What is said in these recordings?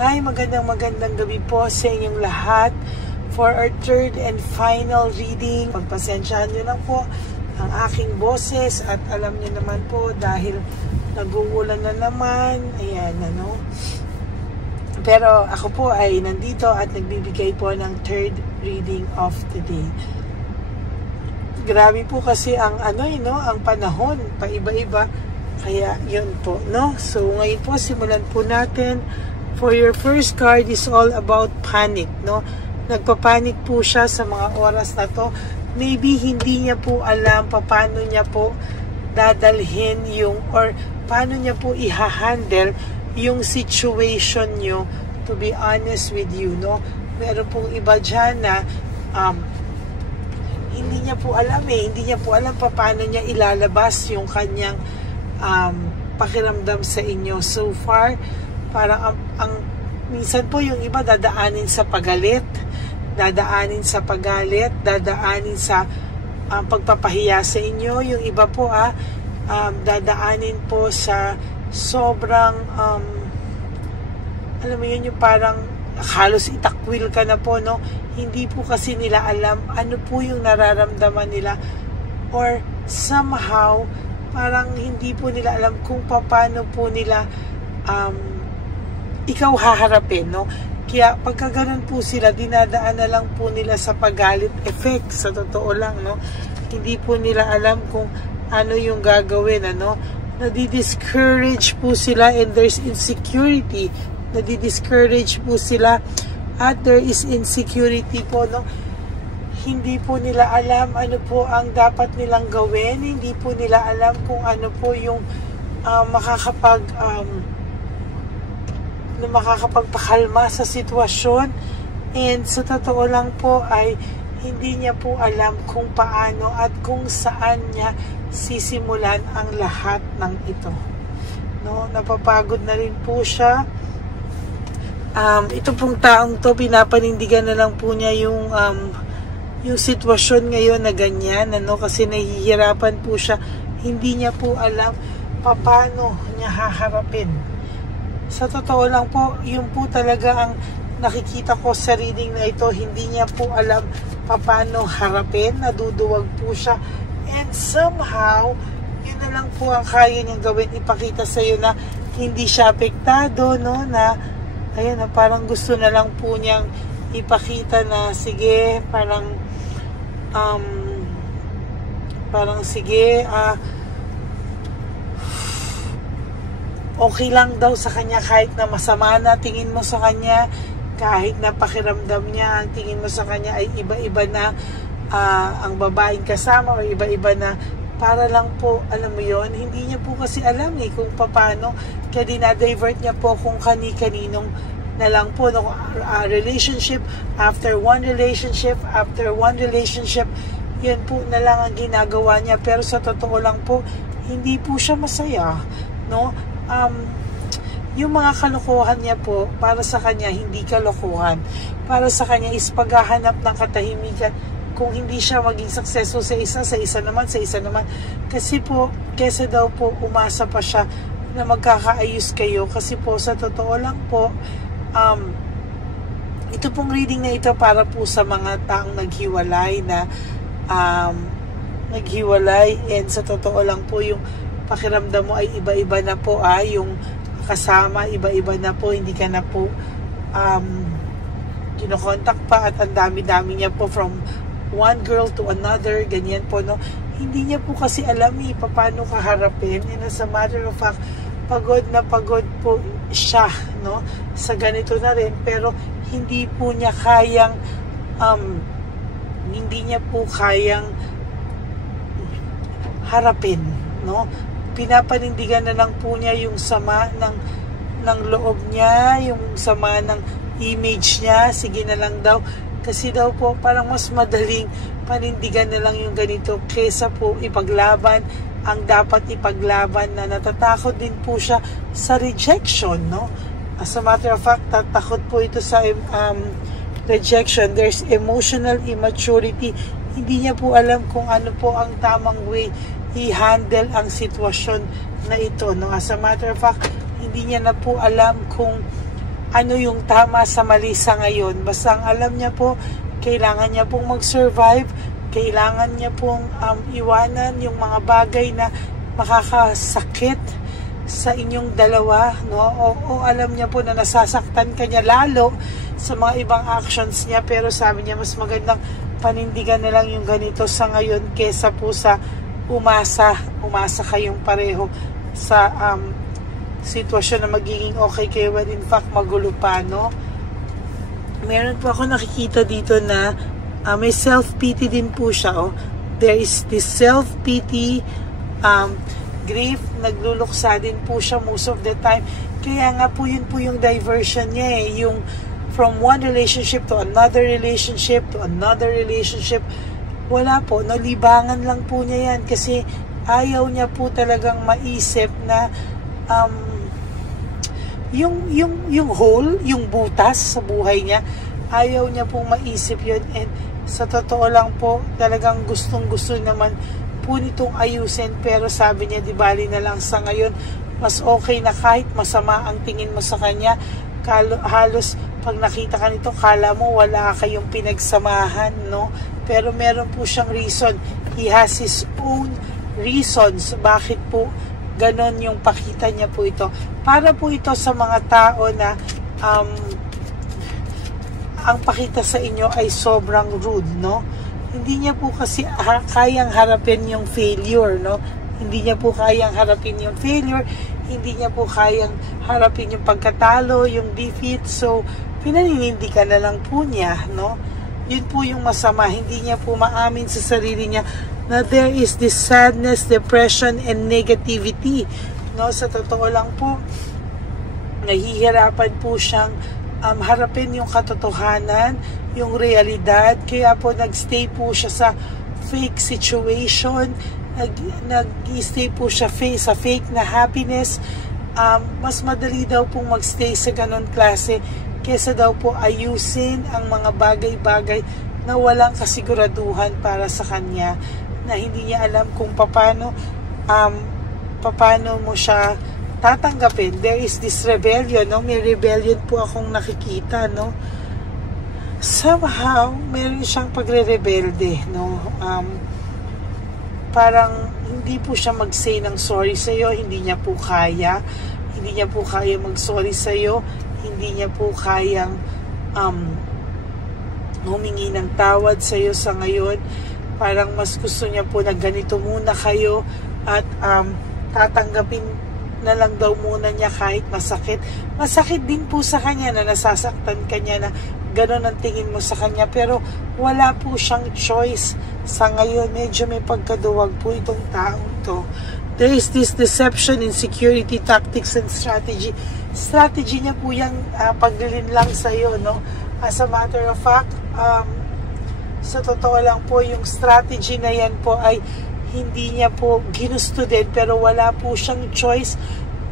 Hi, magandang gabi po sa inyong lahat for our third and final reading. Pagpasensyahan nyo lang po ang aking boses at alam nyo naman po dahil nag-uulan na naman, ayan ano. Pero ako po ay nandito at nagbibigay po ng third reading of the day. Grabe po kasi ang ang panahon, paiba-iba. Kaya yun po, no? So ngayon po simulan po natin. For your first card is all about panic, no? Nagpapanik po siya sa mga oras na to. Maybe hindi niya po alam paano niya po dadalhin yung or paano niya po i-handle yung situation nyo, to be honest with you, no? Meron pong iba dyan na hindi niya po alam hindi niya po alam paano niya ilalabas yung kanyang pakiramdam sa inyo. So far, parang ang minsan po yung iba dadaanin sa pagalit, dadaanin sa paggalit, dadaanin sa pagpapahiya sa inyo. Yung iba po dadaanin po sa sobrang alam mo yun, yung parang halos itakwil ka na po, no? Hindi po kasi nila alam ano po yung nararamdaman nila, or somehow parang hindi po nila alam kung paano po nila ikaw haharapin, no? Kaya pagka ganun po sila, dinadaan na lang po nila sa paggalit effect, sa totoo lang, no? Hindi po nila alam kung ano yung gagawin, ano? Nadi-discourage po sila and there's insecurity. Nadi-discourage po sila at there is insecurity po, no? Hindi po nila alam ano po ang dapat nilang gawin. Hindi po nila alam kung ano po yung makakapagpakalma sa sitwasyon. And sa totoo lang po ay hindi niya po alam kung paano at kung saan niya sisimulan ang lahat ng ito, no? Napapagod na rin po siya. Ito pong taong to, pinapanindigan na lang po niya yung sitwasyon ngayon na ganyan, ano, kasi nahihirapan po siya. Hindi niya po alam paano niya haharapin. Sa totoo lang po, yun po talaga ang nakikita ko sa reading na ito. Hindi niya po alam paano harapin, naduduwag po siya. And somehow, yun na lang po ang kaya niyang gawin, ipakita sa iyo na hindi siya apektado, no? Na, ayan, na parang gusto na lang po niyang ipakita na, sige, parang sige, okay lang daw sa kanya kahit na masama na tingin mo sa kanya, kahit na pakiramdam niya, ang tingin mo sa kanya ay iba-iba na ang babaeng kasama o iba-iba na, para lang po, alam mo yon, hindi niya po kasi alam kung paano, kaya dinadivert niya po kung kani-kaninong na lang po, no? Relationship after one relationship after one relationship, yan po na lang ang ginagawa niya. Pero sa totoo lang po, hindi po siya masaya, no? Yung mga kalokohan niya po, para sa kanya hindi kalokohan, para sa kanya is paghahanap ng katahimikan. Kung hindi siya maging successful sa isa naman, kasi po, kesa daw po umasa pa siya na magkakaayos kayo. Kasi po sa totoo lang po, ito pong reading na ito para po sa mga taong naghiwalay na and sa totoo lang po yung pakiramdam mo ay iba-iba na po, yung kasama iba-iba na po, hindi ka na po kinokontak pa at ang dami-dami niya po from one girl to another, ganyan po, no? Hindi niya po kasi alam paano kaharapin, and as a matter of fact, pagod na pagod po siya, no? Sa ganito na rin, pero hindi po niya kayang harapin, no? Pinapanindigan na lang po niya yung sama ng loob niya, yung sama ng image niya. Sige na lang daw, kasi daw po parang mas madaling panindigan na lang yung ganito kesa po ipaglaban ang dapat ipaglaban, na natatakot din po siya sa rejection, no? As a matter of fact, tatakot po ito sa rejection. There's emotional immaturity. Hindi niya po alam kung ano po ang tamang way i-handle ang sitwasyon na ito, no? As a matter of fact, hindi niya na po alam kung ano yung tama sa mali sa ngayon. Basta ang alam niya po, kailangan niya pong mag-survive, kailangan niya pong iwanan yung mga bagay na makakasakit sa inyong dalawa, no? O alam niya po na nasasaktan ka niya lalo sa mga ibang actions niya, pero sabi niya mas magandang panindigan na lang yung ganito sa ngayon kesa po sa umasa kayong pareho sa sitwasyon na magiging okay kayo when in fact magulo pa, no? Meron po ako nakikita dito na may self-pity din po siya, oh. There is this self-pity, grief, nagluluksa din po siya most of the time. Kaya nga po yun po yung diversion niya, yung from one relationship to another relationship to another relationship. Wala po, no, libangan lang po niya yan kasi ayaw niya po talagang maisip na yung hole, yung butas sa buhay niya, ayaw niya pong maisip yun. And sa totoo lang po, talagang gustong-gusto naman po nitong ayusin, pero sabi niya, di bali na lang sa ngayon, mas okay na kahit masama ang tingin mo sa kanya, halos pag nakita ka nito, kala mo wala kayong pinagsamahan, no? Pero meron po siyang reason. He has his own reasons bakit po ganon yung pakita niya po ito. Para po ito sa mga tao na ang pakita sa inyo ay sobrang rude, no? Hindi niya po kasi kayang harapin yung failure, no? Hindi niya po kayang harapin yung failure, hindi niya po kayang harapin yung pagkatalo, yung defeat. So, pinaninindigan na lang po niya, no? Yun po yung masama. Hindi niya po maamin sa sarili niya na there is this sadness, depression, and negativity, no? Sa totoo lang po, nahihirapan po siyang harapin yung katotohanan, yung realidad. Kaya po nagstay po siya sa fake situation, nag-stay po siya sa fake na happiness. Mas madali daw pong magstay sa ganon klase kesa daw po ayusin ang mga bagay-bagay na walang kasiguraduhan para sa kanya, na hindi niya alam kung paano mo siya tatanggapin. There is this rebellion, no? May rebellion po akong nakikita, no? Somehow, meron siyang pagre-rebelde, no? Parang hindi po siya mag-say ng sorry sa'yo, hindi niya po kaya. Hindi niya po kaya mag-sorry sa'yo, hindi niya po kayang humingi ng tawad sa'yo sa ngayon. Parang mas gusto niya po na ganito muna kayo at tatanggapin na lang daw muna niya kahit masakit. Masakit din po sa kanya na nasasaktan ka niya, na gano'n ang tingin mo sa kanya, pero wala po siyang choice sa ngayon. Medyo may pagkaduwag po itong taong to. There is this deception, insecurity, tactics, and strategy. Strategy niya po yung paglilinlang sa'yo, no? As a matter of fact, sa totoo lang po, yung strategy na yan po ay hindi niya po ginusto din, pero wala po siyang choice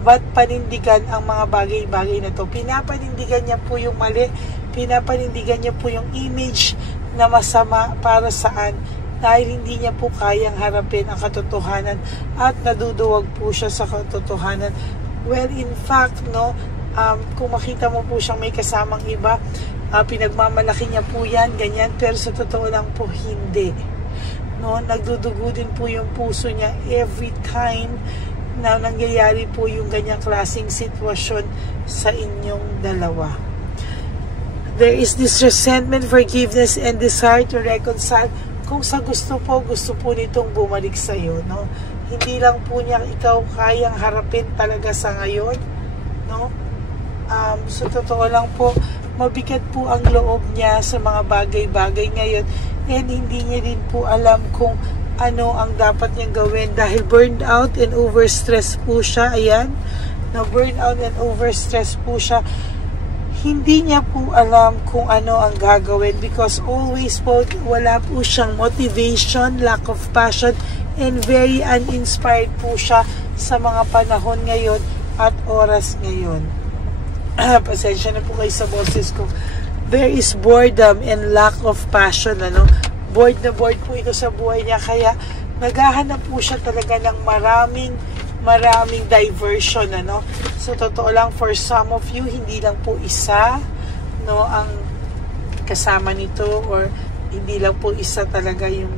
but panindigan ang mga bagay-bagay na to. Pinapanindigan niya po yung mali, pinapanindigan niya po yung image na masama para saan, dahil hindi niya po kayang harapin ang katotohanan at naduduwag po siya sa katotohanan. Well, in fact, no, kung makita mo po siyang may kasamang iba, pinagmamalaki niya po yan, ganyan, pero sa totoo lang po hindi. No, nagdudugo din po yung puso niya every time na nangyayari po yung ganyang klaseng sitwasyon sa inyong dalawa. There is this resentment, forgiveness, and desire to reconcile. Kung sa gusto po nitong bumalik sa iyo, no? Hindi lang po niya ikaw kayang harapin talaga sa ngayon, no? So totoo lang po, mabigat po ang loob niya sa mga bagay-bagay ngayon, and hindi niya din po alam kung ano ang dapat niyang gawin dahil burned out and overstressed po siya. Ayan, na burned out and overstressed po siya. Hindi niya po alam kung ano ang gagawin because always po wala po siyang motivation, lack of passion, and very uninspired po siya sa mga panahon ngayon at oras ngayon. Pasensya na po kayo sa boses ko. There is boredom and lack of passion, ano? Bored na bored po ito sa buhay niya, kaya naghahanap po siya talaga ng maraming maraming diversion, ano. So totoo lang, for some of you, hindi lang po isa, no, ang kasama nito, or hindi lang po isa talaga yung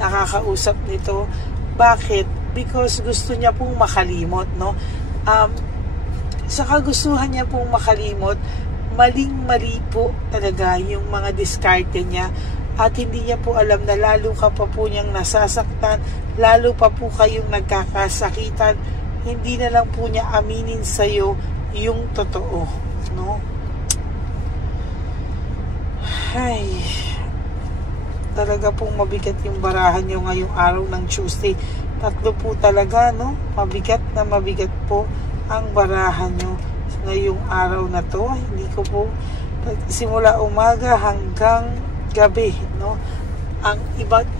nakakausap nito. Bakit? Because gusto niya pong makalimot, no. Sa kagustuhan niya pong makalimot, maling-mali po talaga yung mga diskarte niya, at hindi niya po alam na lalo ka pa po niyang nasasaktan, lalo pa po kayong nagkakasakitan, hindi na lang po niya aminin sa'yo yung totoo, no? Ay, talaga pong mabigat yung barahan niyo ngayong araw ng Tuesday. Tatlo po talaga, no? Mabigat na mabigat po ang barahan nyo ngayong araw na to. Hindi ko po simula umaga hanggang gabi, no? Ang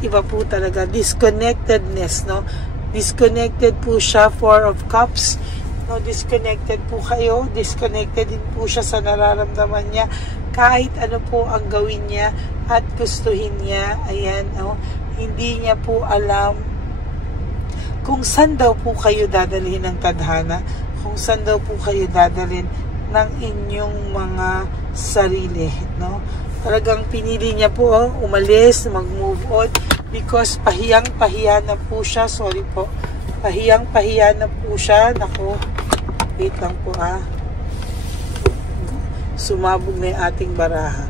iba po talaga, disconnectedness, no? Disconnected po siya, 4 of Cups, no? Disconnected po kayo, disconnected din po siya sa nararamdaman niya, kahit ano po ang gawin niya at gustuhin niya. Ayan, no? Hindi niya po alam kung saan daw po kayo dadalhin ng tadhana, kung saan daw po kayo dadalhin ng inyong mga sarili, no? Talagang pinili niya po, umalis, mag-move on, because pahiyang-pahiya na po siya. Sorry po, pahiyang-pahiya na po siya. Naku, wait lang po, sumabog na yung ating baraha.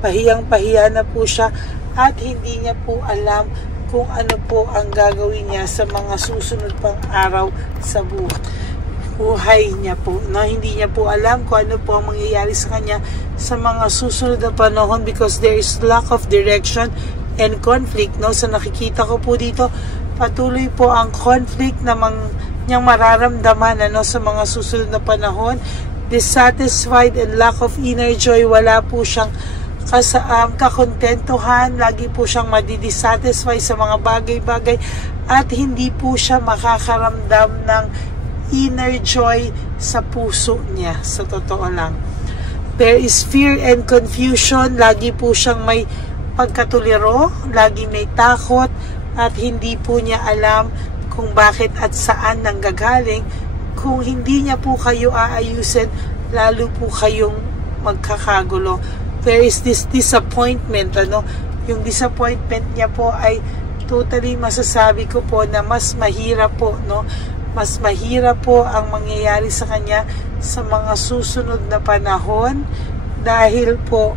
Pahiyang-pahiya na po siya, at hindi niya po alam kung ano po ang gagawin niya sa mga susunod pang araw sa buhay niya po, no? Hindi niya po alam kung ano po ang mangyayari sa kanya sa mga susunod na panahon, because there is lack of direction and conflict, no? So nakikita ko po dito, patuloy po ang conflict na niyang mararamdaman, ano, sa mga susunod na panahon. Dissatisfied and lack of inner joy, wala po siyang kakontentuhan, lagi po siyang madidisatisfy sa mga bagay-bagay, at hindi po siya makakaramdam ng inner joy sa puso niya, sa totoo lang. There is fear and confusion, lagi po siyang may pagkatuliro, lagi may takot, at hindi po niya alam kung bakit at saan nanggagaling. Kung hindi niya po kayo aayusin, lalo po kayong magkakagulo. There is this disappointment, ano? Yung disappointment niya po ay totally masasabi ko po na mas mahirap po, no? Mas mahirap po ang mangyayari sa kanya sa mga susunod na panahon, dahil po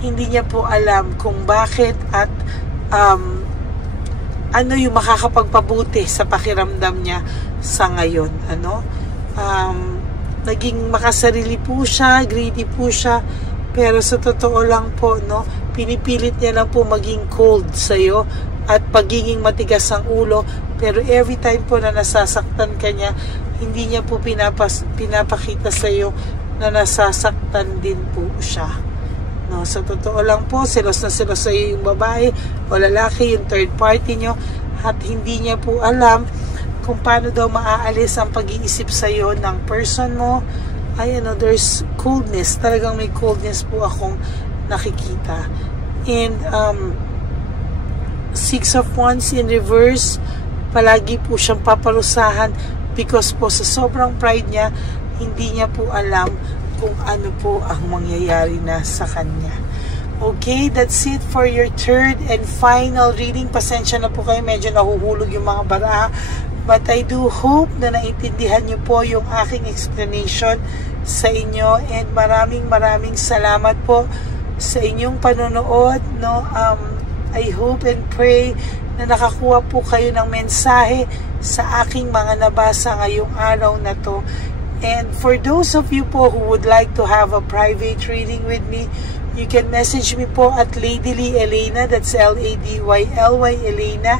hindi niya po alam kung bakit at ano yung makakapagpabuti sa pakiramdam niya sa ngayon, ano? Naging makasarili po siya, greedy po siya, pero sa totoo lang po, no, pinipilit niya lang po maging cold sa'yo at pagiging matigas ang ulo, pero every time po na nasasaktan ka niya, hindi niya po pinapakita sa'yo na nasasaktan din po siya, no? Sa totoo lang po, selos na selos sa'yo yung babae o lalaki, yung third party nyo, at hindi niya po alam kung paano daw maaalis ang pag-iisip sa'yo ng person mo. Ay, ano, there's coldness. Talagang may coldness po akong nakikita. And, 6 of Wands in reverse, palagi po siyang paparusahan, because po sa sobrang pride niya, hindi niya po alam kung ano po ang mangyayari na sa kanya. Okay, that's it for your third and final reading. Pasensya na po kayo, medyo nahuhulog yung mga baraha. But I do hope na naintindihan niyo po yung aking explanation sa inyo, and maraming salamat po sa inyong panonood, no? I hope and pray na nakakuha po kayo ng mensahe sa aking mga nabasa ngayong araw na to. And for those of you po who would like to have a private reading with me, you can message me po at Ladyly Elena, that's Ladyly Elena.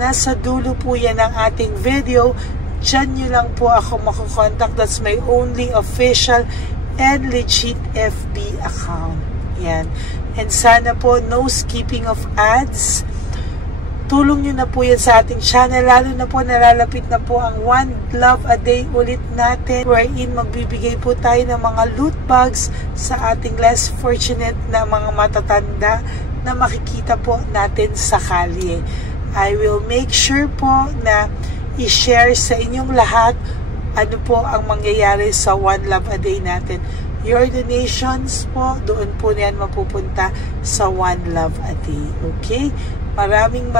Nasa dulo po yan ng ating video. Diyan nyo lang po ako makukontak. That's my only official and legit FB account. Yan. And sana po, no skipping of ads. Tulong nyo na po yan sa ating channel. Lalo na po, nalalapit na po ang One Love a Day ulit natin, wherein magbibigay po tayo ng mga loot bags sa ating less fortunate na mga matatanda na makikita po natin sa kalye. I will make sure po na i-share sa inyong lahat ano po ang mangyayari sa One Love a Day natin. Your donations po, doon po yan mapupunta sa One Love a Day. Okay? Maraming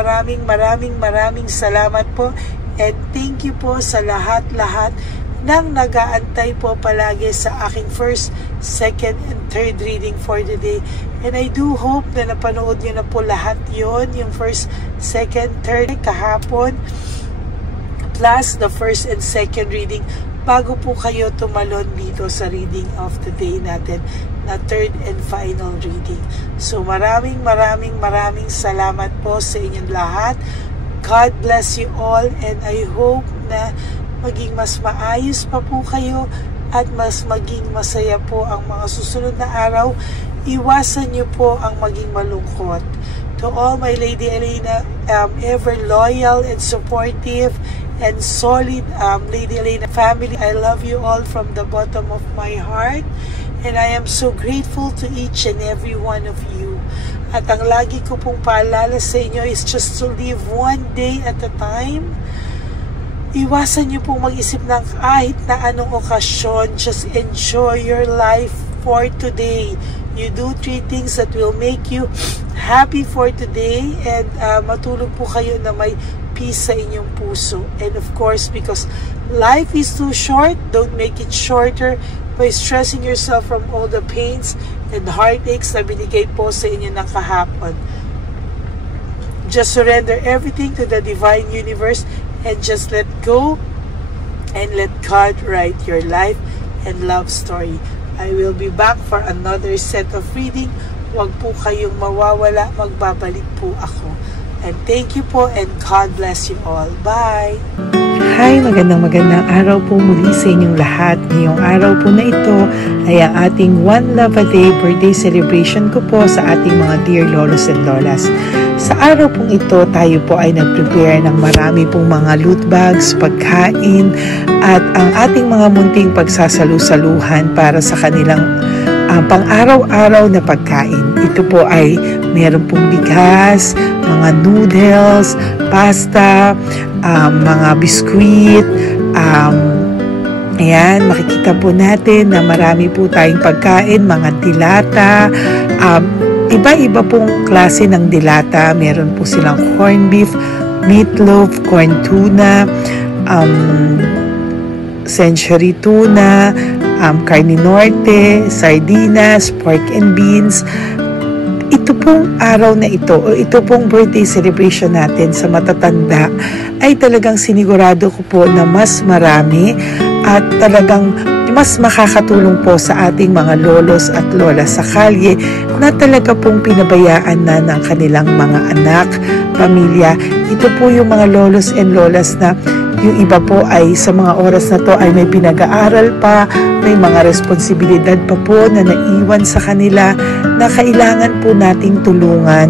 salamat po, and thank you po sa lahat-lahat nang nag-aantay po palagi sa aking first, second, and third reading for the day. And I do hope na napanood nyo na po lahat yon, yung first, second, third kahapon, plus the first and second reading, bago po kayo tumalon dito sa reading of the day natin na third and final reading. So maraming salamat po sa inyong lahat. God bless you all, and I hope na maging mas maayos pa po kayo at mas maging masaya po ang mga susunod na araw. Iwasan niyo po ang maging malungkot. To all my Lady Elena, ever loyal and supportive and solid Lady Elena family, I love you all from the bottom of my heart, and I am so grateful to each and every one of you. At ang lagi ko pong paalala sa inyo is just to live one day at a time. Iwasan niyo pong mag-isip ng kahit na anong okasyon. Just enjoy your life for today. You do 3 things that will make you happy for today, and matulog po kayo na may peace sa inyong puso. And of course, because life is too short, don't make it shorter by stressing yourself from all the pains and heartaches na binigay po sa inyo ng kahapon. Just surrender everything to the divine universe and just let go and let God write your life and love story. I will be back for another set of reading. Huwag po kayong mawawala, magbabalik po ako. And thank you po, and God bless you all. Bye! Hi, magandang araw po muli sa inyong lahat. Ngayong araw po na ito ay ang ating One Love a Day birthday celebration ko po sa ating mga dear lolos and lolas. Sa araw pong ito, tayo po ay nag-prepare ng marami pong mga loot bags, pagkain, at ang ating mga munting pagsasalu-saluhan para sa kanilang pang-araw-araw na pagkain. Ito po ay meron pong bigas, mga noodles, pasta, mga biskuit, ayan, makikita po natin na marami po tayong pagkain, mga dilata, iba-iba pong klase ng dilata. Meron po silang corned beef, meatloaf, corn tuna, century tuna, carne norte, sardinas, pork and beans. Ito pong araw na ito, o ito pong birthday celebration natin sa matatanda, ay talagang sinigurado ko po na mas marami at talagang mas makakatulong po sa ating mga lolos at lola sa kalye na talaga pong pinabayaan na ng kanilang mga anak, pamilya. Ito po yung mga lolos and lolas na yung iba po ay sa mga oras na to ay may pinag-aaral pa, may mga responsibilidad pa po na naiwan sa kanila na kailangan po nating tulungan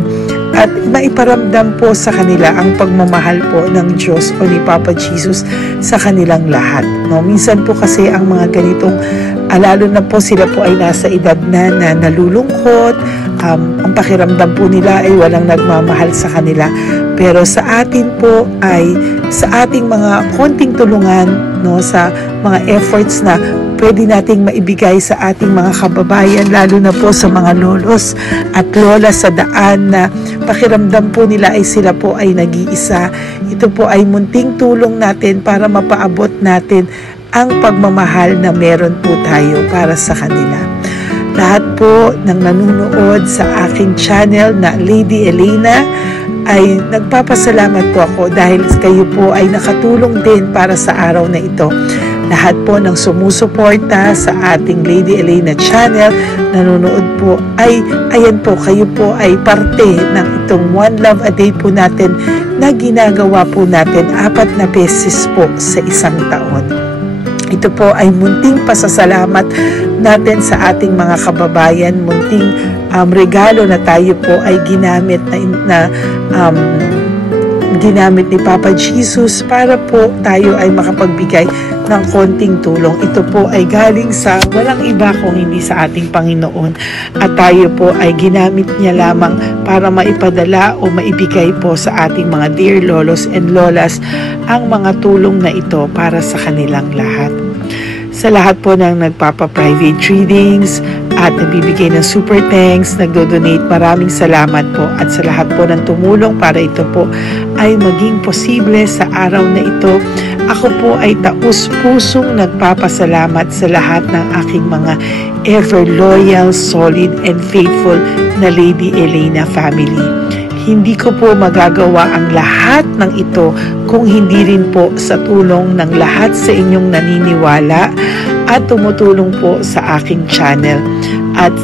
at maiparamdam po sa kanila ang pagmamahal po ng Diyos o ni Papa Jesus sa kanilang lahat. No? Minsan po kasi ang mga ganitong, lalo na po sila po ay nasa edad na nalulungkot, ang pakiramdam po nila ay walang nagmamahal sa kanila. Pero sa atin po ay sa ating mga konting tulungan, no, sa mga efforts na pwede nating maibigay sa ating mga kababayan, lalo na po sa mga lolos at lola sa daan na pakiramdam po nila ay sila po ay nag-iisa. Ito po ay munting tulong natin para mapaabot natin ang pagmamahal na meron po tayo para sa kanila. Lahat po ng nanonood sa aking channel na Lady Elena ay nagpapasalamat po ako dahil kayo po ay nakatulong din para sa araw na ito. Lahat po ng sumusuporta sa ating Lady Elena channel, nanonood po, ay ayan po, kayo po ay parte ng itong One Love a Day po natin na ginagawa po natin 4 na beses po sa isang taon. Ito po ay munting pasasalamat natin sa ating mga kababayan, munting regalo na tayo po ay ginamit na ginamit ni Papa Jesus para po tayo ay makapagbigay ng konting tulong. Ito po ay galing sa walang iba kung hindi sa ating Panginoon, at tayo po ay ginamit niya lamang para maipadala o maibigay po sa ating mga dear lolos and lolas ang mga tulong na ito para sa kanilang lahat. Sa lahat po ng nagpapa-private readings at nagbibigay ng super thanks, nagdo-donate, maraming salamat po. At sa lahat po ng tumulong para ito po ay maging posible sa araw na ito, ako po ay taus-pusong nagpapasalamat sa lahat ng aking mga ever loyal, solid, and faithful na Lady Elena family. Hindi ko po magagawa ang lahat ng ito kung hindi rin po sa tulong ng lahat sa inyong naniniwala at tumutulong po sa aking channel. At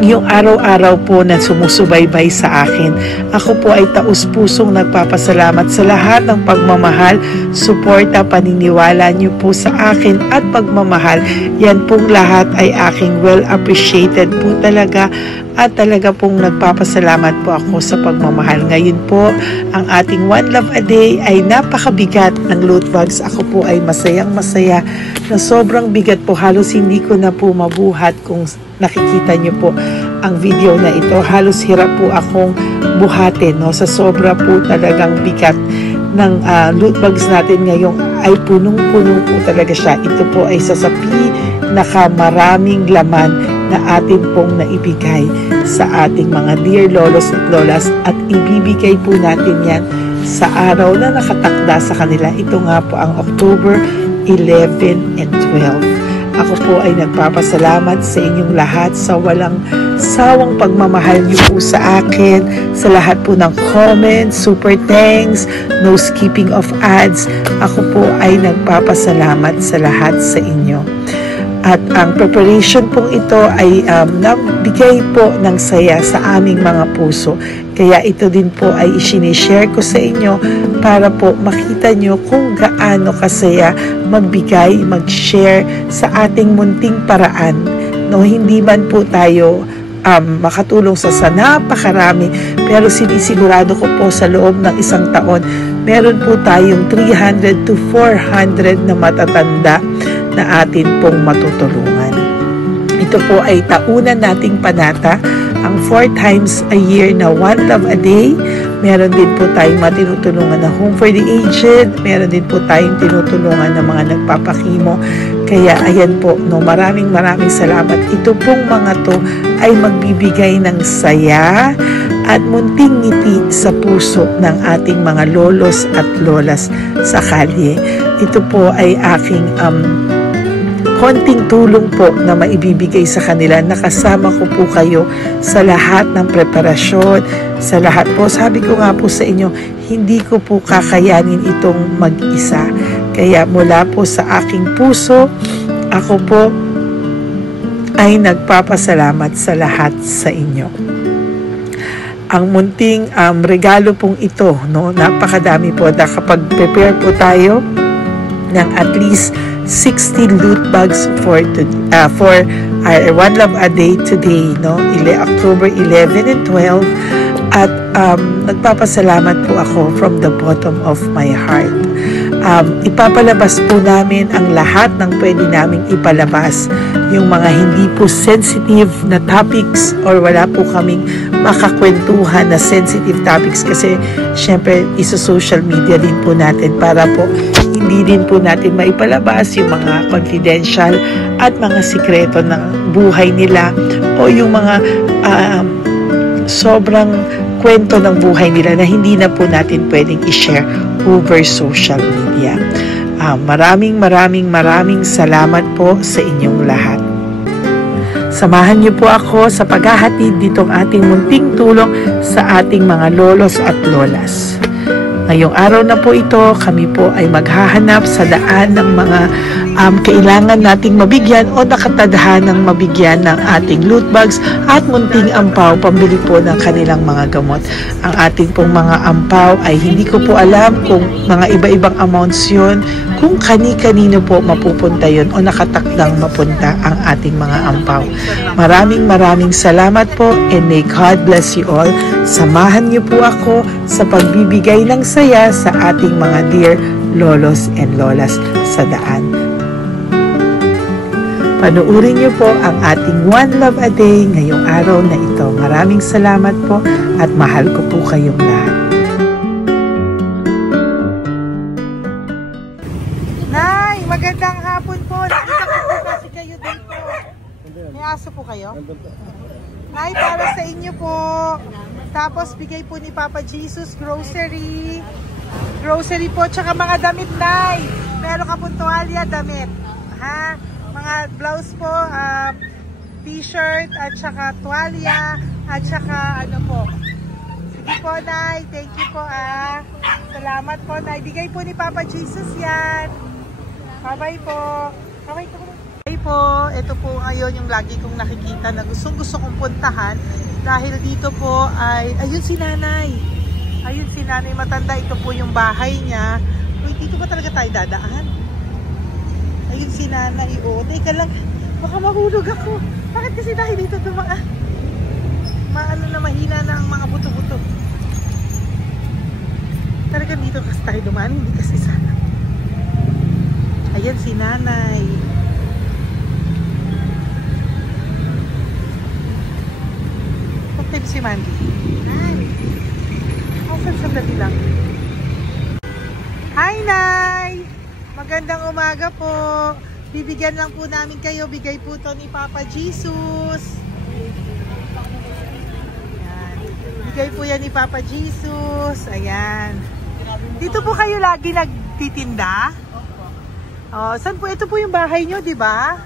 yung araw-araw po na sumusubaybay sa akin, ako po ay taus-pusong nagpapasalamat sa lahat ng pagmamahal, suporta, paniniwala niyo po sa akin at pagmamahal. Yan pong lahat ay aking well appreciated po talaga, at talaga pong nagpapasalamat po ako sa pagmamahal. Ngayon po, ang ating One Love a Day ay napakabigat ng loot bags. Ako po ay masayang-masaya na sobrang bigat po. Halos hindi ko na po mabuhat. Kung nakikita niyo po ang video na ito, halos hirap po akong buhatin, no? Sa sobra po talagang bigat ng loot bags natin ngayon ay punong-puno po talaga siya. Ito po ay sasapi nakamaraming laman na atin pong naibigay sa ating mga dear lolos at lolas, at ibibigay po natin yan sa araw na nakatakda sa kanila. Ito nga po ang October 11 and 12. Ako po ay nagpapasalamat sa inyong lahat sa walang sawang pagmamahal niyo po sa akin, sa lahat po ng comments, super thanks, no skipping of ads. Ako po ay nagpapasalamat sa lahat sa inyo. At ang preparation pong ito ay nabigay po ng saya sa aming mga puso. Kaya ito din po ay isinishare ko sa inyo para po makita nyo kung gaano kasaya magbigay, mag-share sa ating munting paraan. No, hindi man po tayo makatulong sa napakarami, pero sinisigurado ko po sa loob ng isang taon, meron po tayong 300 to 400 na matatanda na atin pong matutulungan. Ito po ay taunan nating panata, ang 4 times a year na One Love a Day. Meron din po tayong matinutulungan na Home for the Aged, meron din po tayong tinutulungan ng mga nagpapakimo. Kaya ayan po, no, maraming salamat. Ito pong mga to ay magbibigay ng saya at munting ngiti sa puso ng ating mga lolos at lolas sa kalye. Ito po ay aking konting tulong po na maibibigay sa kanila. Nakasama ko po kayo sa lahat ng preparasyon, sa lahat po. Sabi ko nga po sa inyo, hindi ko po kakayanin itong mag-isa. Kaya mula po sa aking puso, ako po ay nagpapasalamat sa lahat sa inyo. Ang munting regalo pong ito, no, napakadami po. Kapag prepare po tayo ng at least 60 loot bags for our One Love a Day today, no? October 11 and 12. At nagpapasalamat po ako from the bottom of my heart. Ipapalabas po namin ang lahat ng pwede naming ipalabas. Yung mga hindi po sensitive na topics, or wala po kaming makakwentuhan na sensitive topics, kasi syempre isa-social media din po natin para po hindi din po natin maipalabas yung mga confidential at mga sikreto ng buhay nila, o yung mga sobrang kwento ng buhay nila na hindi na po natin pwedeng i-share over social media. Maraming salamat po sa inyong lahat. Samahan niyo po ako sa paghahatid ditong ating munting tulong sa ating mga lolos at lolas. Ngayong araw na po ito, kami po ay maghahanap sa daan ng mga kailangan nating mabigyan o nakatadhanang mabigyan ng ating loot bags at munting ampaw pambili po ng kanilang mga gamot. Ang ating pong mga ampaw ay hindi ko po alam kung mga iba-ibang amounts yun, kung kani-kanino po mapupunta yun o nakatakdang mapunta ang ating mga ampaw. Maraming salamat po, and may God bless you all. Samahan niyo po ako sa pagbibigay ng saya sa ating mga dear lolos and lolas sa daan. Panuurin niyo po ang ating One Love a Day ngayong araw na ito. Maraming salamat po at mahal ko po kayong lahat. Nay, magandang hapon po. Nakita ko po kasi kayo dito. May aso po kayo? Nay, para sa inyo po. Tapos bigay po ni Papa Jesus grocery. Grocery po, tsaka mga damit, Nay. Meron ka po tuwalya, damit. Ha? Mga blouse po, t-shirt, at tsaka tuwalya, at tsaka ano po. Sige po, Nay. Thank you po, Salamat po, Nay. Bigay po ni Papa Jesus yan. Bye-bye po. Bye-bye po. Bye po. Ito po ngayon yung lagi kong nakikita na gusto kong puntahan. Dahil dito po ay, ayun si Nanay. Ayun si Nanay matanda. Ito po yung bahay niya. Uy, dito ba talaga tayo dadaan? Ayun si Nanay. O, teka lang. Baka mahulog ako. Bakit kasi dahil dito dumaan? Maano na mahina na ang mga buto-buto. Talaga dito kasi tayo dumaan. Hindi kasi sana. Ayan si Nanay. Si Mandy. Sandali lang. Hi, Nay! Magandang umaga po. Bibigyan lang po namin kayo. Bigay po to ni Papa Jesus. Ayan. Bigay po yan ni Papa Jesus. Ayan. Dito po kayo lagi nagtitinda? Oh, saan po? Ito po yung bahay nyo, di ba?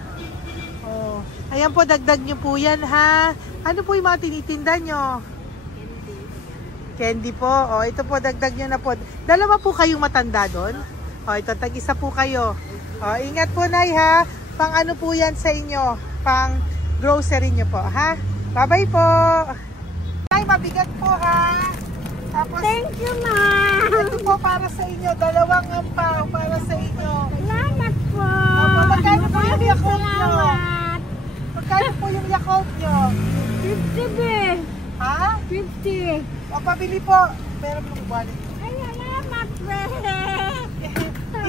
Oh. Ayan po, dagdag nyo po yan, ha? Ano po yung mga tinitinda nyo? Candy po. O, ito po, dagdag nyo na po. Dalawa po kayong matanda doon. O, ito, tag-isa po kayo. O, ingat po, Nay, ha? Pang ano po yan sa inyo? Pang grocery nyo po, ha? Bye-bye po. Nay, mabigat po, ha? Tapos, thank you, Ma. Ito po para sa inyo. Dalawang ampaw para sa inyo. Salamat po. Opo, magkano po yung Yakult nyo? Magkano po yung Yakult nyo? 50 be. Ha? 50. O, pabili po. Meron pong wallet. Ay, salamat be.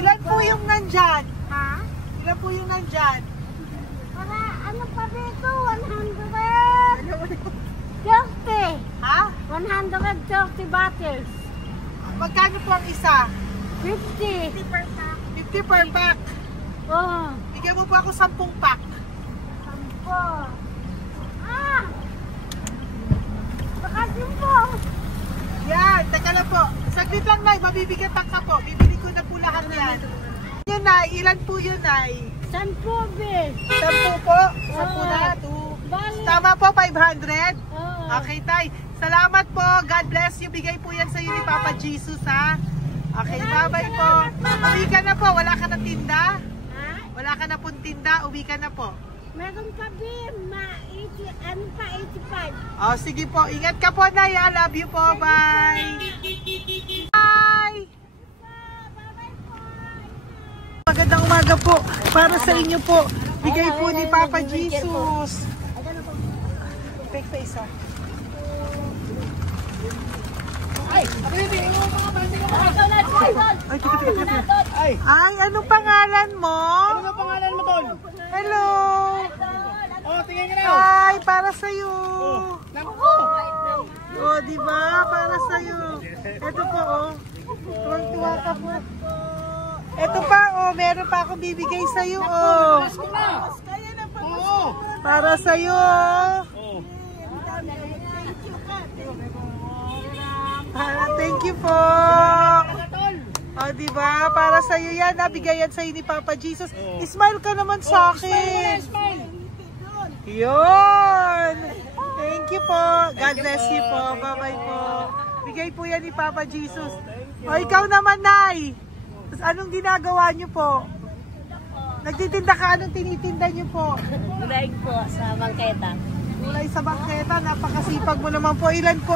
Ilan po yung nandyan? Ha? Ilan po yung nandyan? Para ano pa dito? 130. Ha? 130 bottles. Magkano po ang isa? 50. 50 per pack. Oh. Bigyan mo po ako 10 pack. 10. Ah! Bakit po? Yan, teka lang po. Saglit lang, Nay. Mabibigatan ka po. Bibili ko na po lahat yan. Yun, Nay. Ilan po yun, Nay? 10 be. 10 po? 10 na. 2. Tama po, 500? Oh. Okay, Tay. Salamat po. God bless you. Bigay po yan sa iyo ni Papa Jesus, ha? Okay, bye-bye po. Uwi ka na po. Wala ka na tinda? Ha? Wala ka na pong tinda. Uwi ka na po. Meron pa be. Ano pa? 85. Oh, sige po. Ingat ka po, Nay. I love you po. Bye. Bye. Magandang umaga po. Para sa inyo po. Bigay po ni Papa Jesus. Take pa isa. Ay, anong pangalan mo? Ano pangalan mo, Tol? Hello. Oh, tingin ka na. Hi, para sa iyo. Naku. Oh, di ba? Para sa iyo. Ito po, oh. Tuwang-tuwa ka po. Ito pa, oh, meron pa akong bibigay sa iyo, oh. Oo. Para sa iyo. Thank you po. Oh, di ba? Para sa iyo yan, nabigayan sa iyo ni Papa Jesus. Smile ka naman sa akin. Yun. Thank you po. God bless you po. Bye-bye po. Bigay po yan ni Papa Jesus. O, ikaw naman, Nay. Anong ginagawa niyo po? Nagtitinda ka, anong tinitinda niyo po? Gulay po sa bangketa. Gulay sa bangketa, napakasipag mo naman po. Ilan po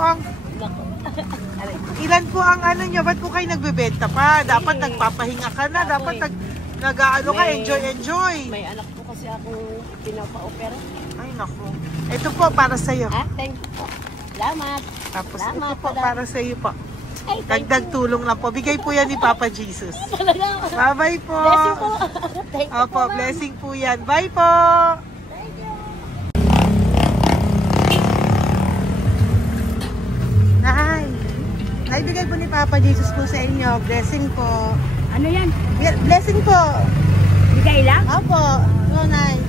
ang ano niyo? Ba't po kayo nagbebenta pa? Dapat nagpapahinga ka na, dapat nag-ano ka, enjoy. May anak po kasi akong pinapa-opera. Ay naku. Ito po para sa iyo. Thank you po. Salamat. Tapos Salamat, ito po madam. para sa iyo po. Ay, thank Dagdag tulong lang po. Bigay po yan ni Papa Jesus. Talaga. Bye-bye po. Blessing po. Thank you Opo, po, ma'am. blessing po yan. Bye po. Nay, bigay po ni Papa Jesus po sa inyo. Blessing po. Ano yan? Blessing po. Bigay lang? Opo. So, Nay.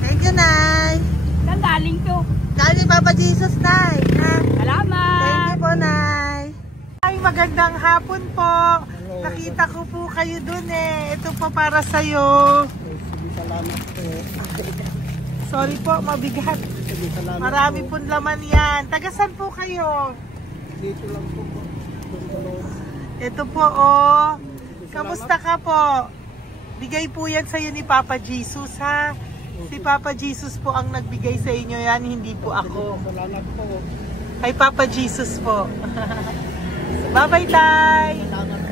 Thank you, Nay. Saan galing to? Galing Papa Jesus, Nay. Ha? Salamat. Thank you po, Nay. Ay, magandang hapon po. Nakita ko po kayo dun eh. Ito po para sa'yo. Salamat po. Sorry po, mabigat. Marami pong laman yan. Tagasan po kayo? Dito lang po po. Ito po, oh. Kamusta ka po? Bigay po yan sa'yo ni Papa Jesus, ha? Si Papa Jesus po ang nagbigay sa inyo yan, hindi po ako. Salamat po. Kay Papa Jesus po. Bye-bye, Tay.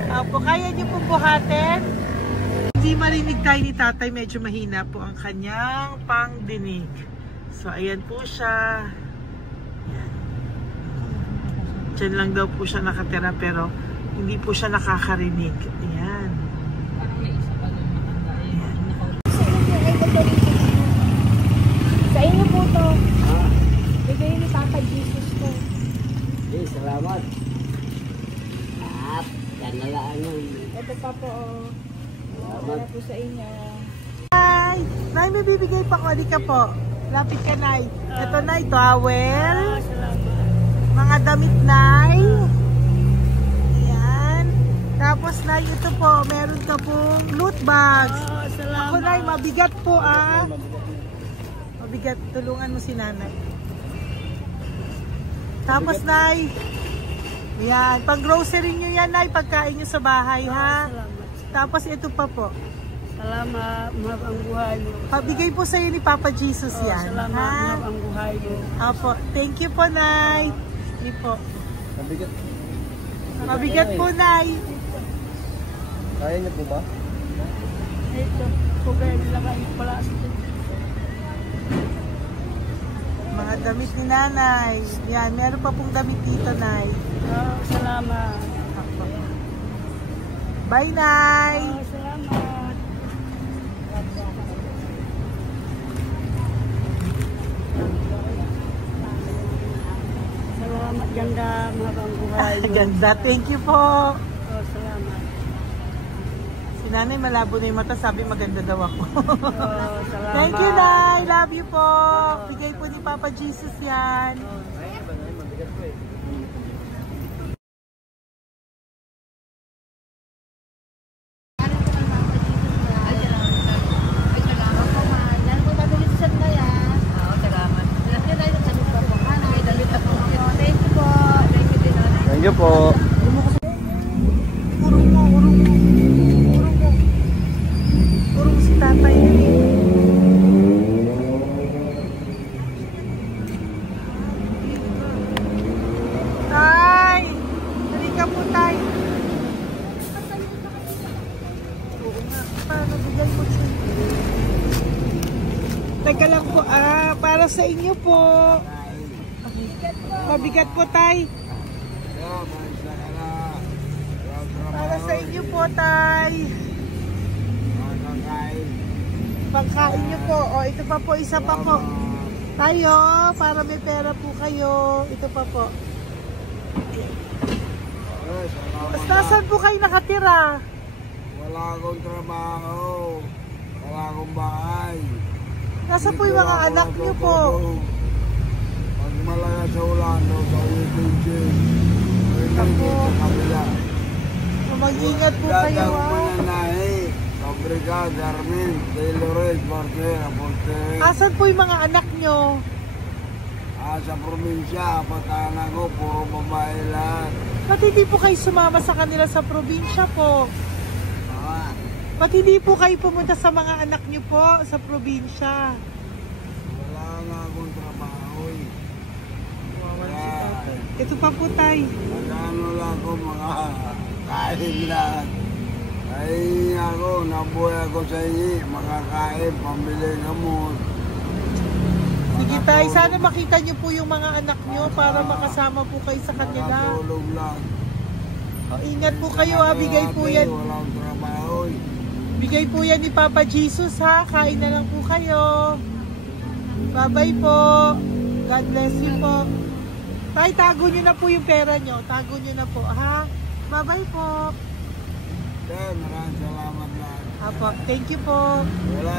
Opo, kaya niyo po buhatin? Hindi marinig tayo ni Tatay, medyo mahina po ang kanyang pangdinig. So, ayan po siya. Ayan. Diyan lang daw po siya nakatira pero hindi po siya nakakarinig. Ayan. Sa inyo po to. Bigay ni Papa Jesus to. Salamat. At yan na lang yun. Ito pa po. Para po sa inyo. Nay! Nay, may bibigay pa ko. Di ka po. Lapit ka, Nay. Ito, Nay, towel. Mga damit, Nay. Ayan. Tapos, Nay, ito po. Meron ka pong loot bags. Ako, Nay, mabigat po, ah. Mabigat. Tulungan mo si Nanay. Tapos, Nay. Ayan. Pang grocery nyo yan, Nay. Pagkain nyo sa bahay, ha? Tapos, ito pa po. Salamat, mahal ang buhay mo. Pabigay po sa'yo ni Papa Jesus yan. Salamat, mahal ang buhay mo. Apo. Thank you po, Nay. Hindi po. Mabigat. Mabigat po, Nay. Kaya niyo po ba? Ito, kugay nila kayo pala. Mga damit ni Nanay. Yan, meron pa pong damit dito, Nay. Salamat. Apo. Bye, Nay. Salamat. Salamat, ganda, mahal ang buhay mo. Ganda. Thank you po. Salamat. Si Nanay malabo na yung mata. Sabi maganda daw ako. Salamat. Thank you, Nay. Love you po. Bigay po ni Papa Jesus yan. Thank you po. Urong mo, urong mo. Urong mo. Urong si Tatay yun eh. Tay! Dali ka po, Tay. Oo nga. Paano bigay mo siya? Teka lang po, para sa inyo po. Mabigat po, Tay. Para sa inyo po, Tay. Pagkain nyo po. O, ito pa po, isa pa po. Tayo, para may pera po kayo. Ito pa po. Nasaan po kayo nakatira? Wala akong trabaho. Wala akong bahay. Nasa po yung mga anak nyo po? Pag malaya sa ulan, sa UPG. Ako. Sa kabila. Mag-ingat po kayo, Datang ha? mananahe. Fabrika, Garmin, Taylorage, Bartera, Portere. Asan po yung mga anak nyo? Sa probinsya, patanan ko, puro babae lahat. Ba't hindi po kayo sumama sa kanila sa probinsya po? Ba't hindi po kayo pumunta sa mga anak niyo po sa probinsya? Wala nga akong trabaho eh. Ito pa po tay. Magkano lang ako mga kain lang. Ay ako, nabuhay ako sa inyo, makakain, pambili gamot. Sige tay, sana makita niyo po yung mga anak niyo para makasama po kayo sa kanila. Makatulog lang. O, ingat po kayo ha, bigay po yan. Walang trabaho eh. Bigay po yan ni Papa Jesus ha, kain na lang po kayo. Bye-bye po. God bless you po. Tay, tago nyo na po yung pera nyo. Tago nyo na po ha. Bye-bye po. Kaya maraming salamat lang. Apo, thank you po. Wala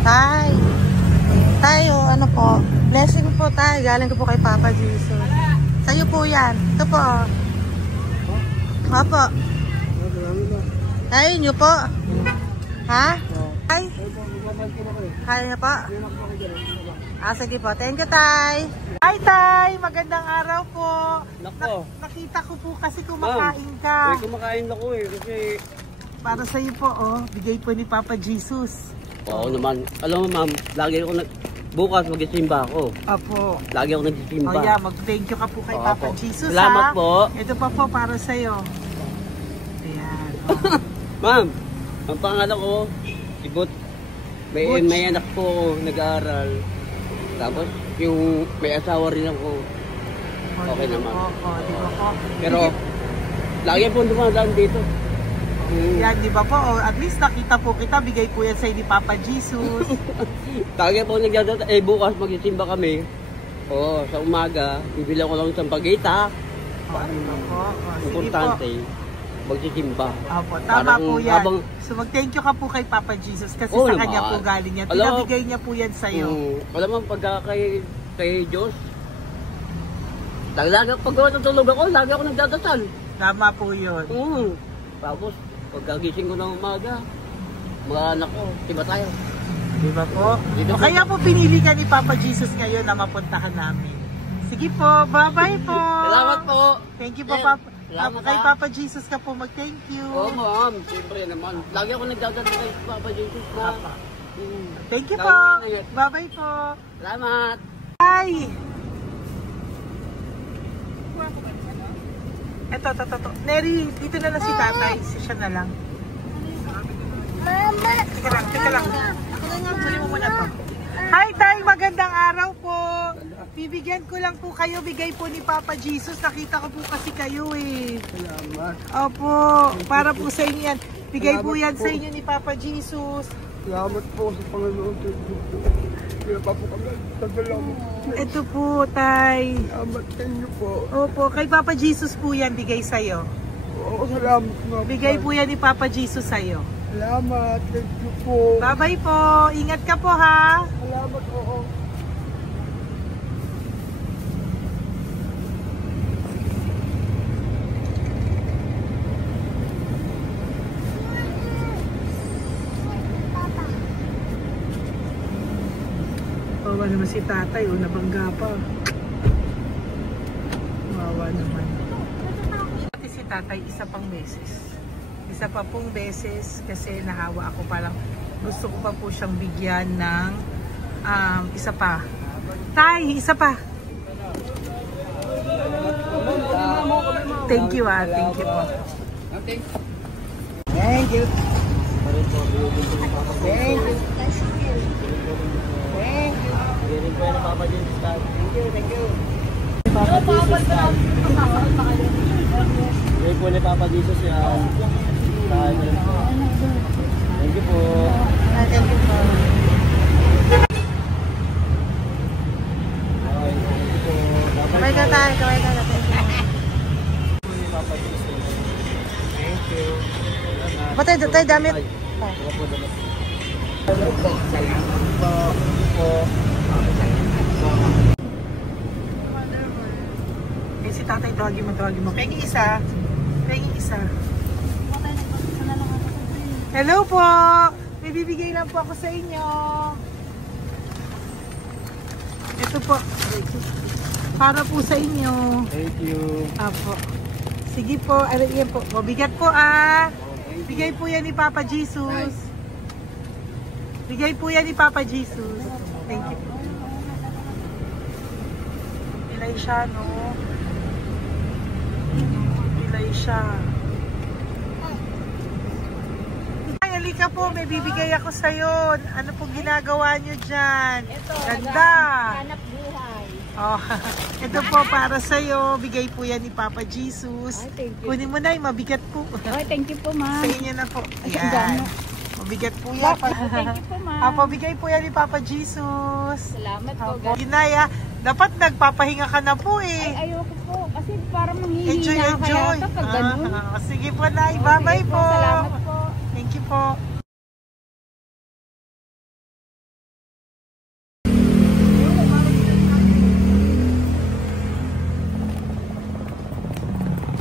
Tay. Tayo, ano po? Blessing po tayo. Galing ko po kay Papa Jesus. Sa'yo po yan. Ito po. Apo. Tayo nyo po. Ha? Tay? Kaya niyo po? Sige po. Thank you, Tay. Hi, Tay. Magandang araw po. Nako. Nakita ko po kasi kumakain ka. Kumakain ako eh kasi... Para sa'yo po, oh. Bigay po ni Papa Jesus. Oo naman. Alam mo ma'am, lagi ako bukas mag-isimba ako. Apo. Lagi ako nagsisimba. Oh yeah, mag-thank you ka po kay Papa Opo. Jesus. Salamat ha? po. Ito pa po para sa'yo. Ayan. Oh. Ma'am, ang pangalan ko, si Butch. Butch. May anak ko nag-aaral. Tapos yung may asawa rin ako. Okay di ba naman. po? Di ba po? Pero lagi po dumadaan dito. Yan, di ba po? At least nakita po kita. Bigay po yan sa'yo ni Papa Jesus. Lagi po nagdadaan. Bukas mag-isimba kami. Oo, sa umaga, bibili ko lang isang pagita. Di ba po? Sige Importante, po. magsisimba. Opo, tama Parang po yan. habang- So mag-thank you ka po kay Papa Jesus kasi Oo sa naman. kanya po galing yan. Alam- Pinabigay niya po yan sa'yo. Alam mo, pagka kay Diyos, lagi pag natulog ako, lagi ako nagdadasal. Tama po yun. Tapos, pagkagising ko ng umaga, mga anak ko, diba tayo? Di ba po? Dito O po. kaya po pinili ka ni Papa Jesus ngayon na mapuntahan namin. Sige po, bye-bye po. Salamat po. Thank you po, Sir, Papa. salamat, Kay ha. Papa Jesus ka po mag-thank you. Oo, ma'am. Siyempre naman. Lagi ako nagdadasal kay Papa Jesus po. Papa. Thank you Lagi po. ingat. Bye-bye po. Salamat. Bye. Eto. Neri, dito na lang si tatay. Siya na lang. Mama! Teka lang. Sali mo muna to. Hi, Tay! Magandang araw po. Bibigyan ko lang po kayo. Bigay po ni Papa Jesus. Nakita ko po kasi kayo eh. Salamat. Opo. Para po sa inyo yan. Bigay po yan sa inyo ni Papa Jesus. Salamat po sa Panginoon. Kaya pa po kami nagdalaman. Ito po, Tay. Salamat sa inyo po. Opo. Kay Papa Jesus po yan. Bigay sa'yo. Oo, salamat nga. Bigay po yan ni Papa Jesus sa'yo. Salamat. Thank you po. Bye-bye po. Ingat ka po, ha? Salamat po. Wawa naman si tatay, o nabangga pa. Wawa naman. Pati si tatay, isa pang beses. Isa pa pong beses kasi nahawa ako, parang gusto ko pa po siyang bigyan ng isa pa. Tay, isa pa. Thank you thank you po. Thank you. Bigay po ni Papa Jesus yan. Thank you po. Thank you po. Kamay ka tayo, kamay ka tayo. Thank you. Patay, tayo damit. Eh, si tatay, tawagin mo. Pengi isa. Hello po! May bibigay lang po ako sa inyo. Ito po. Para po sa inyo. Thank you. Apo. Sige po, yan po. Mabigat po ah. Bigay po yan ni Papa Jesus. Bigay po yan ni Papa Jesus. Thank you po. Pilay siya, no? Pilay siya. Ay, halika po. May bibigay ako sa'yo. Ano pong ginagawa nyo dyan? Ito, Ganda. hanap buhay. Oh, ito po para sa'yo. Bigay po yan ni Papa Jesus. Ay, thank you. Kunin mo na, mabigat po. Ay, thank you po, ma'am. Sa inyo na po. Ay, ang Ayan. dami. Mabigat po yan. Thank you po, ma'am. Apo, bigay po yan ni Papa Jesus. Salamat po, Apo, guys. Ginaya, dapat nagpapahinga ka na po eh. Ay, ayoko po. Kasi parang manghihina Enjoy, kaya enjoy. ito pag ganun. Sige po, Nay. Oh, Bye-bye sige po. Salamat po. Thank you po.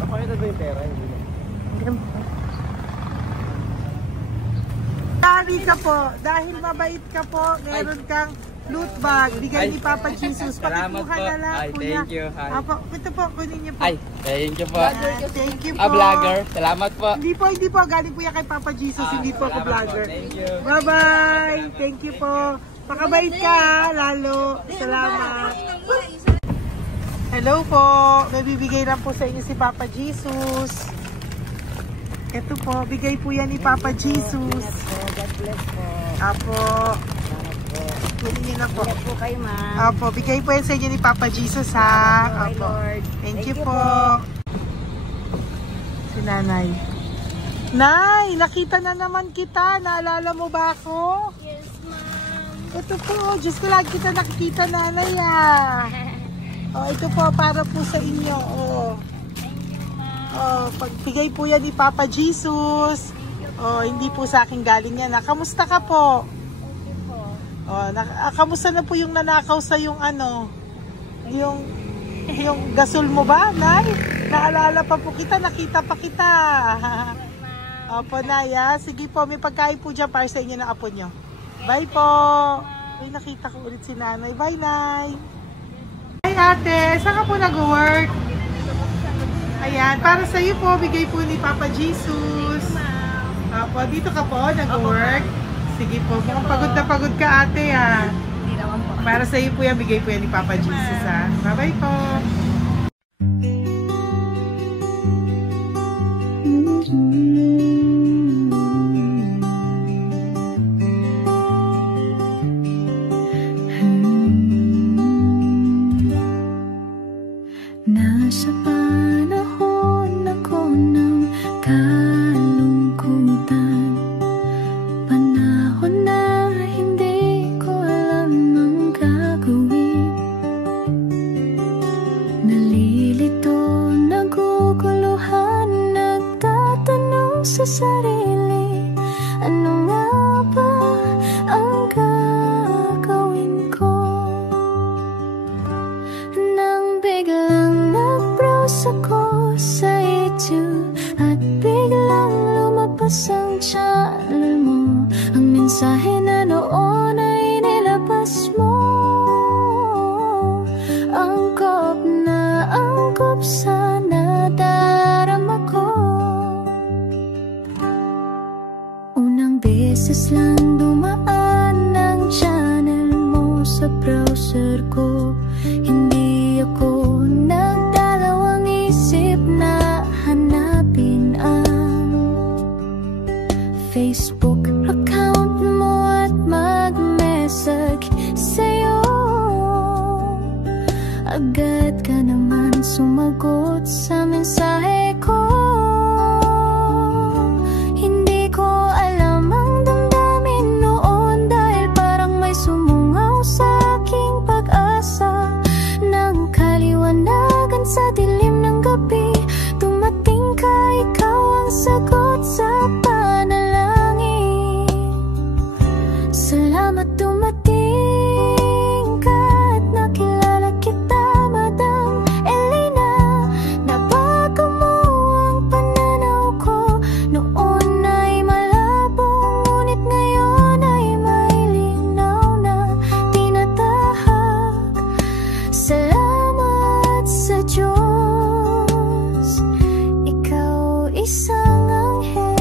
Pakita ba yung pera? Dali ka po. Dahil mabait ka po, meron kang loot bag. Bigay ni Papa Jesus. Salamat Pakikuha po. na lang, Ay, kuya. thank you. Ay. Apo, ito po, kunin niyo po. Ay, thank you po. Thank you po. Vlogger. Salamat po. Hindi po. Galing po yan kay Papa Jesus. Hindi po ako Salamat vlogger. Thank you. Bye-bye. Thank you po. Pakabait ka, lalo. Salamat. Hello po. May bibigay lang po sa inyo si Papa Jesus. Ito po, bigay po yan ni Papa Jesus. God bless po. Apo. Kunin niyo na po. Ingat po kayo, ma'am. Apo, bigay po yan sa inyo ni Papa Jesus ha. Salamat po, Apo. Lord. Thank you po. Si Nanay. Nay, nakita na naman kita. Naalala mo ba ako? Yes, ma'am. Ito po, Diyos ko lagi kita nakikita, Nanay ah. Oh, ito po, para po sa inyo. Oh. Pagbigay po yan ni Papa Jesus. Oh, hindi po sa akin galing yan. Kamusta ka po? Okay po. Oh, kamusta na po yung nanakaw sa yung ano? Yung gasol mo ba, Nay? Naalala pa po kita, nakita pa kita. Opo, Nay, ah. Sige po, may pagkain po dyan para sa inyo ng apo nyo. Bye po. Ay, nakita ko ulit si Nanay. Bye, Nay. Hi, ate. Saan ka po nag-work? Ayan, para sa iyo po, bigay po ni Papa Jesus. Opo, dito ka po, nag-work. Sige po, mukhang pagod ka ate ha. Hindi naman po. Para sa iyo po yan, bigay po yan ni Papa Jesus ha. Bye-bye po. Nasa panahon ako ng kalungkutan, panahon na hindi ko alam ang gagawin. Nalilito, naguguluhan, nagtatanong sa sarili, ano nga ba ang gagawin ko? Nang biglang nag-browse ako sa YouTube at biglang lumabas ang channel mo, ang mensahe na noon ay nilabas mo. Angkop sa nadarama ko. Unang beses lang dumaan ang channel mo sa browser ko. Hindi ako nagdalawang isip na hanapin ang Facebook account mo at mag-message sa'yo. Agad ka naman sumagot sa mensahe ko. Hindi ko alam ang damdamin noon, dahil parang may sumungaw sa aking pag-asa. Nang kaliwanagan sa dilim ng gabi, dumating ka, ikaw ang sagot sa panalangin. Salamat dumating ka at nakilala kita, Madam Elena. Nabago mo ang pananaw ko. Noon ay malabo, ngunit ngayon ay may linaw na tinatahak. Salamat isang anghel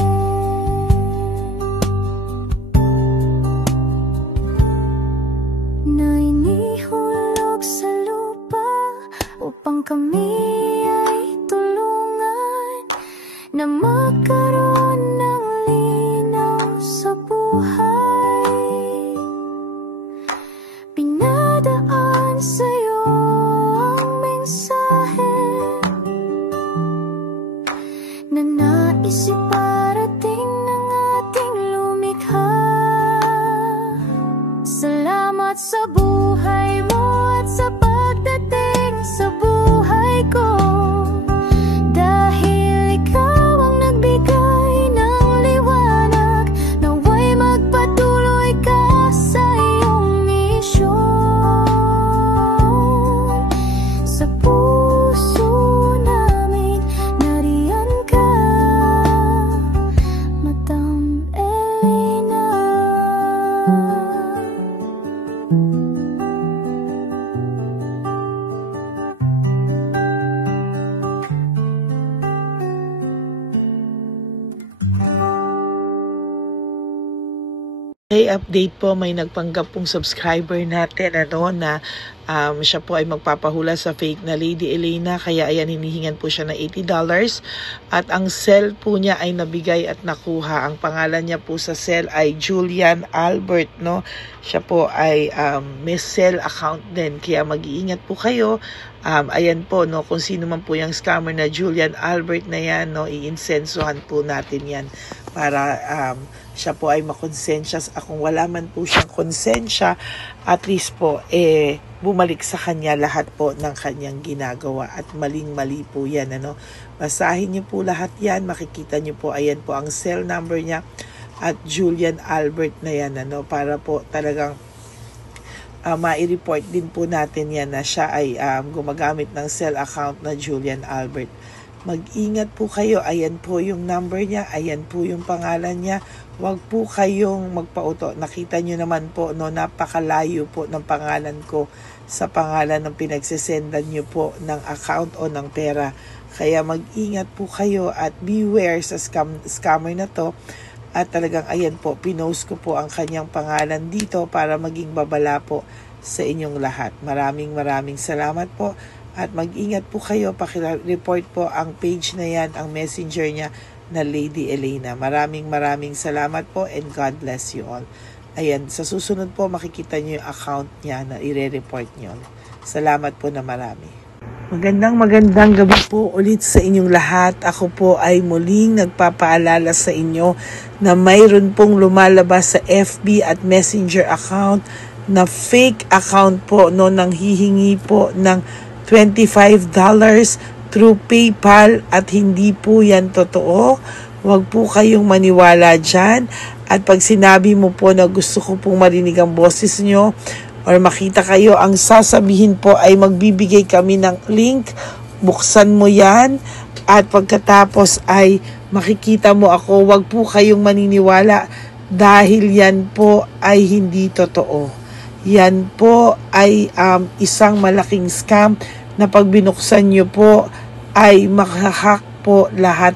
na inihulog sa lupa upang kami ay tulungan na magkaroon ng linaw sa buhay. Pinadaan sa'yo ang mensahe na nais iparating ng ating lumikha. Salamat sa buhay mo at sa pagdating sa buhay ko, dahil ikaw ang nagbigay ng liwanag. Nawa'y magpatuloy ka sa iyong misyon. Sa puso namin nariyan ka, Madam Elena. Hey, update po, may nagpanggap pong subscriber natin na siya po ay magpapahula sa fake na Lady Elena, kaya ayan, hinihingan po siya na $80 at ang cell po niya ay nabigay at nakuha. Ang pangalan niya po sa cell ay Julian Albert, no? Siya po ay may cell account din, kaya mag-iingat po kayo. Ayan po, no, kung sino man po yung scammer na Julian Albert na yan, no, iinsensohan po natin yan para siya po ay makonsensya. Kung wala man po siyang konsensya, at least po bumalik sa kanya lahat po ng kanyang ginagawa, at maling-mali po yan, ano. Basahin niyo po lahat yan, makikita niyo po, ayan po ang cell number niya at Julian Albert na yan, ano, para po talagang ma-report din po natin yan na siya ay gumagamit ng cell account na Julian Albert. Mag-ingat po kayo, ayan po yung number niya, ayan po yung pangalan niya. Huwag po kayong magpauto. Nakita nyo naman po, no, napakalayo po ng pangalan ko sa pangalan ng pinagsesendan nyo po ng account o ng pera. Kaya mag-ingat po kayo at beware sa scammer na to. At talagang ayan po, pinost ko po ang kanyang pangalan dito para maging babala po sa inyong lahat. Maraming salamat po. At mag-ingat po kayo, pakireport po ang page na yan, ang messenger niya na Lady Elena. Maraming salamat po and God bless you all. Ayan, sa susunod po makikita niyo yung account niya na ire-report niyo. Salamat po na marami. Magandang gabi po ulit sa inyong lahat. Ako po ay muling nagpapaalala sa inyo na mayroon pong lumalabas sa FB at Messenger account na fake account po, no, nang hihingi po ng $25 through PayPal at hindi po yan totoo. Huwag po kayong maniwala dyan. At pag sinabi mo po na gusto ko pong marinig ang boses nyo or makita kayo, ang sasabihin po ay magbibigay kami ng link. Buksan mo yan at pagkatapos ay makikita mo ako. Huwag po kayong maniniwala dahil yan po ay hindi totoo. Yan po ay isang malaking scam na pag binuksan nyo po ay mahahack po lahat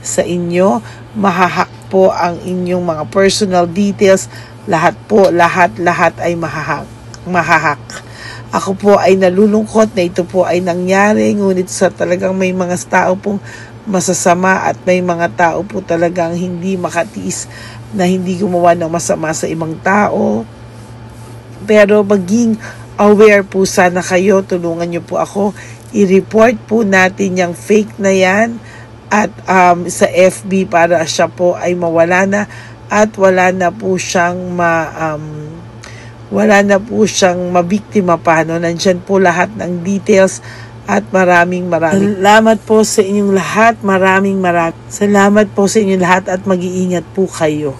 sa inyo. Mahahack po ang inyong mga personal details. Lahat ay mahahack. Ako po ay nalulungkot na ito po ay nangyari, ngunit sa talagang may mga tao pong masasama at may mga tao po talagang hindi makatiis na hindi gumawa ng masama sa ibang tao. Pero maging aware po sana kayo, tulungan nyo po ako, i-report po natin yung fake na yan at sa FB para siya po ay mawala na at wala na po siyang mabiktima pa, no? Nandyan po lahat ng details at maraming salamat po sa inyong lahat. Maraming salamat po sa inyong lahat at mag-iingat po kayo.